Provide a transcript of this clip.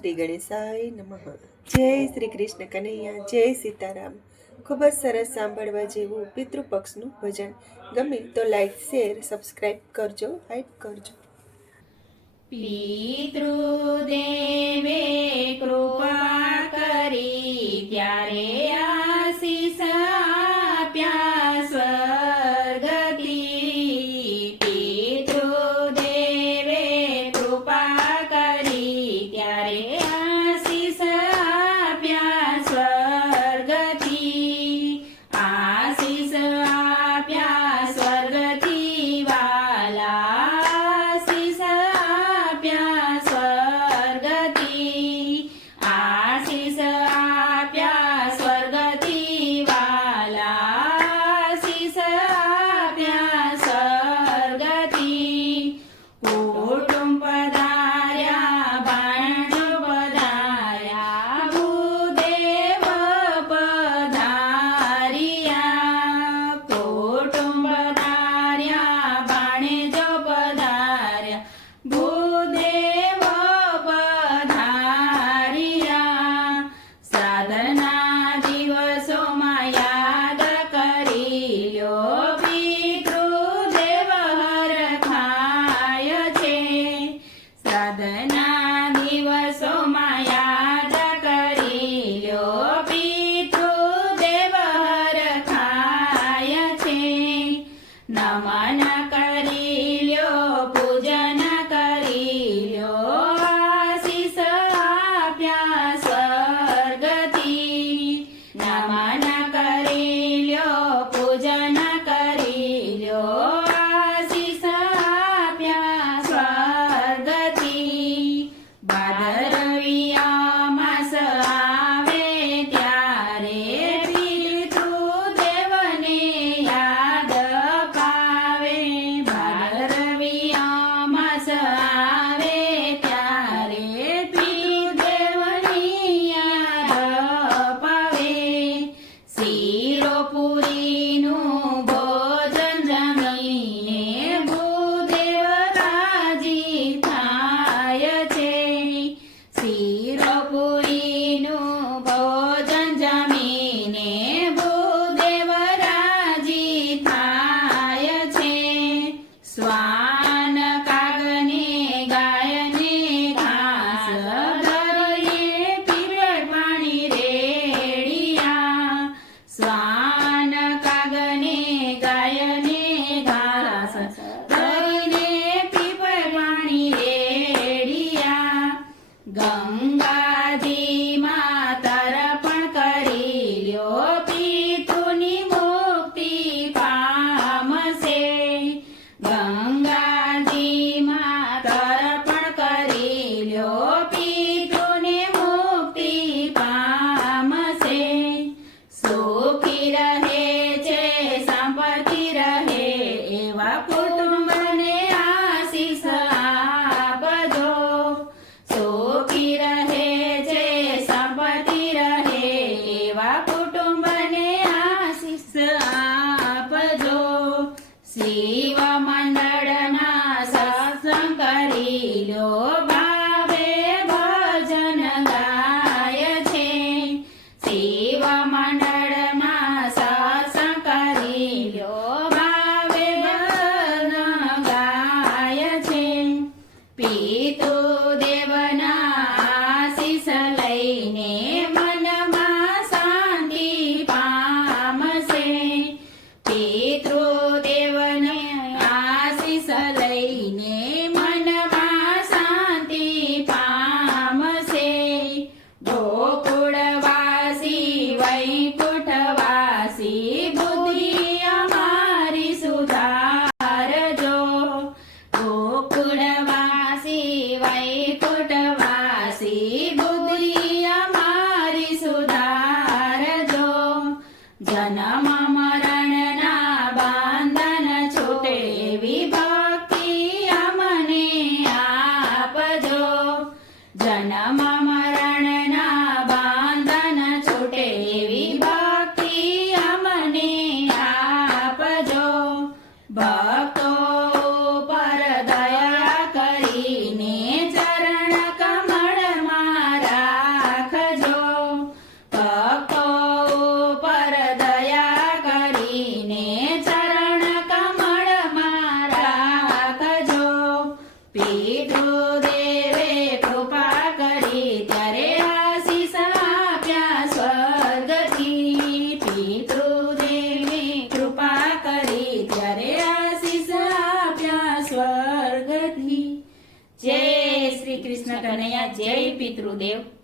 શ્રી ગણેશાય નમઃ। જય શ્રી કૃષ્ણ કનૈયા, જય સીતારામ। ખૂબ જ સરસ સાંભળવા જેવું પિતૃપક્ષનું ભજન। ગમે તો લાઈક, શેર, સબસ્ક્રાઈબ કરજો, હાઈપ કરજો। પિતૃદેવે કૃપા કરી ત્યારે આશીષ આપ્યા સ્વર્ગથી। પિતૃદેવે કૃપા કરી ત્યારે આશીષ આપ્યા સ્વર્ગથી। આશીષ આપ્યા સ્વર્ગથી વાલા, આશીષ આપ્યા સ્વર્ગથી। આશીષ આપ્યા સ્વર્ગથી વાલા, આશીષ આપ્યા સ્વર્ગથી। કુટુંબ પધાર્યા, ભાણજો પધાર્યા, ભૂદેવ પધાર્યા। કુટુંબ પધાર્યા, ભાણજો પધાર્યા, ભૂદેવ પધાર્યા। શ્રાદ્ધના દિવસોમાં યાદ કરી લ્યો, પિતૃદેવ હરખાય છે। શ્રાદ્ધના દિવસોમાં યાદ કરી લ્યો, પિતૃદેવ હરખાય છે। નમન કરી લ્યો, પૂજન કરી લ્યો, આશીષ આપ્યા સ્વર્ગથી। નમન કરી લ્યો, પૂજન કરી લ્યો, આશીષ આપ્યા સ્વર્ગથી। ભાદરવી અમાસ આવે ત્યારે પિતૃદેવને યાદ પાવે। ભાદરવી અમાસ આવે ત્યારે પિતૃદેવની યાદ પાવે। શીરો પૂરીનું ભોજન જમીને ભૂદેવ રાજી થાય છે। શીરો પૂરીનું ભોજન જમીને ભૂદેવ રાજી થાય છે। શ્વાન કાગને ગાયને ઘાસ ધરીને પીવે પાણી રેડિયા। શ્વાન કાગને ગાયને ઘાસ ધરીને પીવે પાણી રેડિયા। ગંગાજીમાં તર્પણ કરી લ્યો, પિતૃની મુક્તિ પામશે। ગંગાજીમાં તર્પણ કરી લ્યો, પિતૃની મુક્તિ પામશે। સુખી રહે છે, સંપત્તિ રહે એવા કુટુંબને આશીષ આપજો। સુખી રહે છે, સંપત્તિ રહે એવા કુટુંબને આશીષ આપજો। શિવ મંડળના સત્સંગ કરી લો, ભાવે ભજન ગાય છે। શિવ મંડળમાં સત્સંગ કરી લો, ભાવે ભજન ગાય છે। પિતૃદેવના આશીષ લઈને મનમાં શાંતિ પામશે। પિતૃદેવને આશીષ લઈને મનમાં શાંતિ પામશે। ગોકુળવાસી વૈકુંઠવાસી બુદ્ધિ અમારી સુધારજો। ગોકુળવાસી વૈકુંઠવાસી બુદ્ધિ અમારી સુધારજો। જન્મ મરણના બંધન છૂટે એવી ભક્તિ અમને આપજો। જન્મ મરણના બંધન છૂટે એવી ભક્તિ અમને આપજો। ભક્તો પર દયા કરીને ચરણ કમળમાં પિતૃદેવે કૃપા કરી ત્યારે આશીષ આપ્યા સ્વર્ગથી. પિતૃદેવે કૃપા કરી ત્યારે આશીષ આપ્યા સ્વર્ગથી. જય શ્રી કૃષ્ણ કનૈયા, જય પિતૃદેવ.